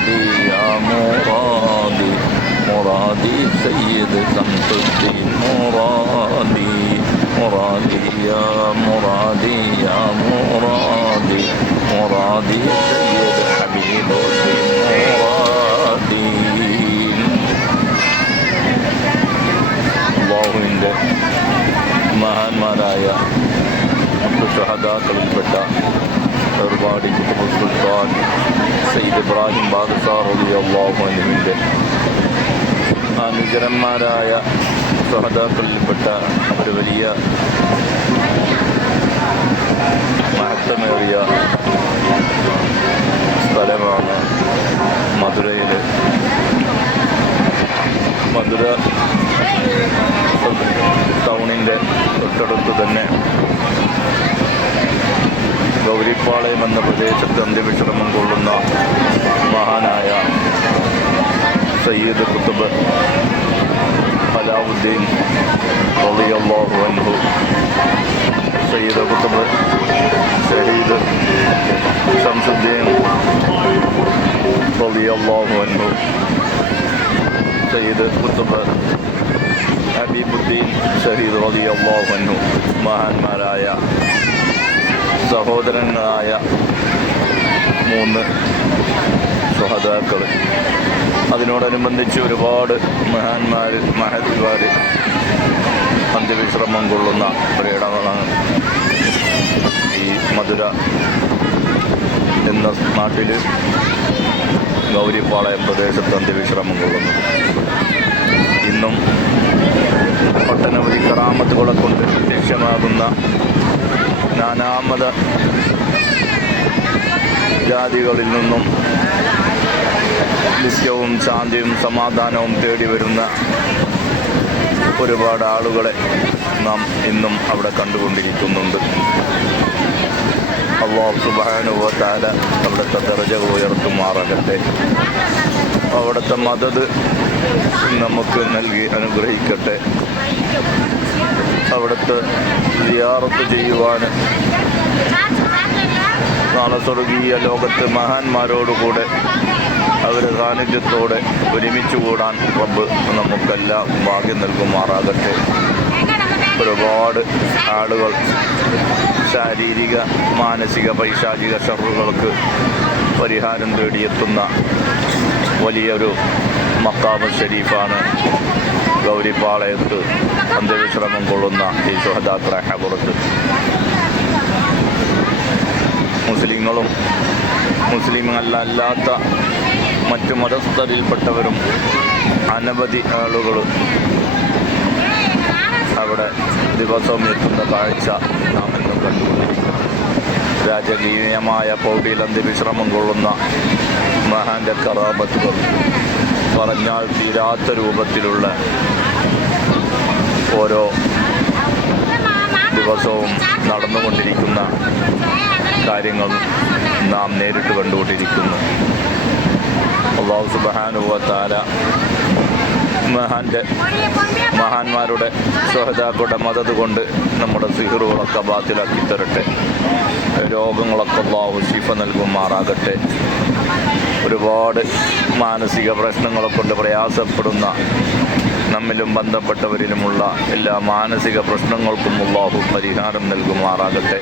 مرادي يا مرادي مرادي سيد شمس الدين مرادي مرادي يا مرادي يا مرادي مرادي سيد حبيب الدين مرادي അല്ലാഹുവിൻ്റെ മഹാന്മാരായ ഷഹദാക്കളിൽപ്പെട്ട ഒരുപാട് കുത്തുബ് സുൽത്താൻ സയ്യിദ് ഇബ്രാഹിം ബാദുഷാ റളിയല്ലാഹു അൻഹുവിൻ്റെ അനുചരന്മാരായ ഷഹദാക്കളിൽപ്പെട്ട ഒരു വലിയ മഹത്വമേറിയ സ്ഥലമാണ് മധുരയിൽ. മധുര ടൗണിൻ്റെ തൊട്ടടുത്ത് തന്നെ ഗൗരിപ്പാളയം എന്ന പ്രദേശത്ത് അന്ത്യവിശ്രമം കൊള്ളുന്ന മഹാനായ സയ്യിദ് ഖുത്ബ് അലാവുദ്ദീൻ റളിയല്ലാഹു അൻഹു, സയ്യിദ് ഖുത്ബ് ഷഹീദ് ശംസുദ്ദീൻ റളിയല്ലാഹു അൻഹു, സയ്യിദ് ഖുത്ബ് ഹബീബുദ്ദീൻ ഷഹീദ് റളിയല്ലാഹു അൻഹു മഹാന്മാരായ സഹോദരങ്ങളായ 3 ശുഹദാക്കൾ. അതിനോടനുബന്ധിച്ച് ഒരുപാട് മഹതിമാർ അന്ത്യവിശ്രമം കൊള്ളുന്ന ഒരിടങ്ങളാണ് ഈ മധുര എന്ന നാട്ടിൽ ഗൗരിപ്പാളയം പ്രദേശത്ത് അന്ത്യവിശ്രമം കൊള്ളുന്നു. ഇന്നും ഒട്ടനവധി കറാമത്തുകളെ കൊണ്ട് ലക്ഷ്യമാകുന്ന നാനാമത ജാതികളിൽ നിന്നും നിത്യവും ശാന്തിയും സമാധാനവും തേടി വരുന്ന ഒരുപാട് ആളുകളെ നാം ഇന്നും അവിടെ കണ്ടുകൊണ്ടിരിക്കുന്നുണ്ട്. അല്ലാഹു സുബ്ഹാനഹു വ തആല അവിടുത്തെ ദറജ ഉയർത്തുമാറാകട്ടെ. അവിടുത്തെ മദദ് നമുക്ക് നൽകി അനുഗ്രഹിക്കട്ടെ. അവിടുത്തെ സിയാറത്ത് ചെയ്യുവാൻ നാളെ സ്വർഗീയ ലോകത്ത് മഹാന്മാരോടുകൂടെ അവരുടെ സാന്നിധ്യത്തോടെ ഒരുമിച്ച് കൂടാൻ റബ്ബ് നമുക്കെല്ലാം ഭാഗ്യം നൽകുമാറാകട്ടെ. ഒരുപാട് ആളുകൾ ശാരീരിക മാനസിക പൈശാചിക ഷർറുകൾക്ക് പരിഹാരം തേടിയെത്തുന്ന വലിയൊരു മഖാമ് ഷരീഫാണ് ഗൗരിപ്പാളയത്ത് അന്ത്യവിശ്രമം കൊള്ളുന്ന ഈ ശുഹദാക്കളെ ഹബറത്ത്. മുസ്ലിങ്ങളും മുസ്ലിമല്ലാത്ത മറ്റു മതസ്ഥരിൽപ്പെട്ടവരും അനവധി ആളുകൾ അവിടെ ദിവസവും എത്തുന്ന കാഴ്ച നാം ഇന്നും കണ്ടുകൊണ്ടിരിക്കുന്നു. രാജകീയമായ പൗഡിയിൽ അന്ത്യവിശ്രമം കൊള്ളുന്ന മഹാന്റെ കറാമത്തുകൾ പറഞ്ഞാൽ തീരാത്ത രൂപത്തിലുള്ള ഓരോ ദിവസവും നടന്നുകൊണ്ടിരിക്കുന്ന കാര്യങ്ങൾ നാം നേരിട്ട് കണ്ടുകൊണ്ടിരിക്കുന്നു. അല്ലാഹു സുബ്ഹാനഹു വ തആല മഹാന്മാരുടെ ശുഹദാക്കളുടെ മദദ് കൊണ്ട് നമ്മുടെ സിഹറുകളൊക്കെ ബാത്തിലാക്കി തരട്ടെ. രോഗങ്ങളൊക്കെ അല്ലാഹു ശിഫ നൽകുമാറാകട്ടെ. ഒരുപാട് മാനസിക പ്രശ്നങ്ങളെ കൊണ്ട് പ്രയാസപ്പെടുന്ന നമ്മിലും ബന്ധപ്പെട്ടവരിലുമുള്ള എല്ലാ മാനസിക പ്രശ്നങ്ങൾക്കും അല്ലാഹു പരിഹാരം നൽകുമാറാകട്ടെ.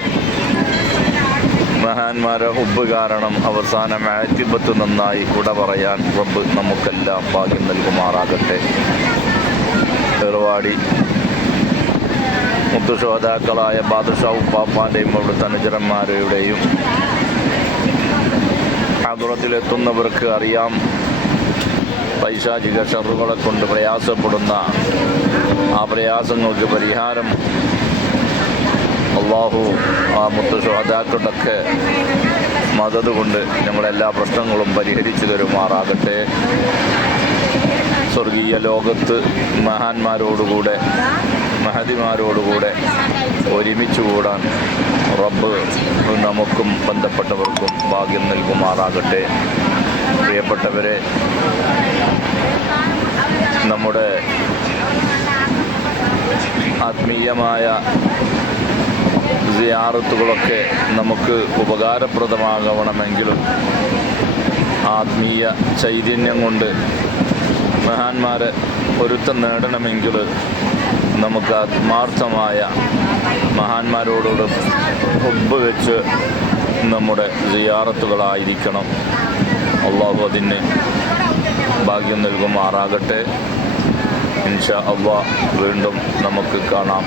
മഹാന്മാരെ ഹുബ്ബ് കാരണം അവസാനം ആഖിബത്ത് നന്നായി കുട പറയാൻ റബ്ബ് നമുക്കെല്ലാം ഭാഗ്യം നൽകുമാറാകട്ടെ. ഏർവാടി മുത്തുശോതാക്കളായ ബാദുഷാ ഉപ്പാപ്പാൻ്റെയും അവിടുത്തെ അനുചരന്മാരുടെയും ഹദ്റത്തിലെത്തുന്നവർക്ക് അറിയാം, പൈശാചിക ഷർറുകളെ കൊണ്ട് പ്രയാസപ്പെടുന്ന ആ പ്രയാസങ്ങൾക്ക് പരിഹാരം അല്ലാഹു ആ മുത്തുശുഹദാക്കളുടെയൊക്കെ മദദ് കൊണ്ട് നമ്മുടെ എല്ലാ പ്രശ്നങ്ങളും പരിഹരിച്ചു തരുമാറാകട്ടെ. സ്വർഗീയ ലോകത്ത് മഹാന്മാരോടുകൂടെ മഹതിമാരോടുകൂടെ ഒരുമിച്ച് കൂടാൻ റബ്ബ് നമുക്കും ബന്ധപ്പെട്ടവർക്കും ഭാഗ്യം നൽകുമാറാകട്ടെ. പ്രിയപ്പെട്ടവരെ, നമ്മുടെ ആത്മീയമായ സിയാറത്തുകളൊക്കെ നമുക്ക് ഉപകാരപ്രദമാകണമെങ്കിലും ആത്മീയ ചൈതന്യം കൊണ്ട് മഹാന്മാരെ പൊരുത്തം നേടണമെങ്കിൽ നമുക്ക് ആത്മാർത്ഥമായ മഹാന്മാരോടോട് ഹുബ്ബ് വെച്ച് നമ്മുടെ സിയാറത്തുകളായിരിക്കണം. അള്ളാഹു അതിന് ഭാഗ്യം നൽകുമാറാകട്ടെ. ഇൻഷാ അള്ളാഹ് വീണ്ടും നമുക്ക് കാണാം.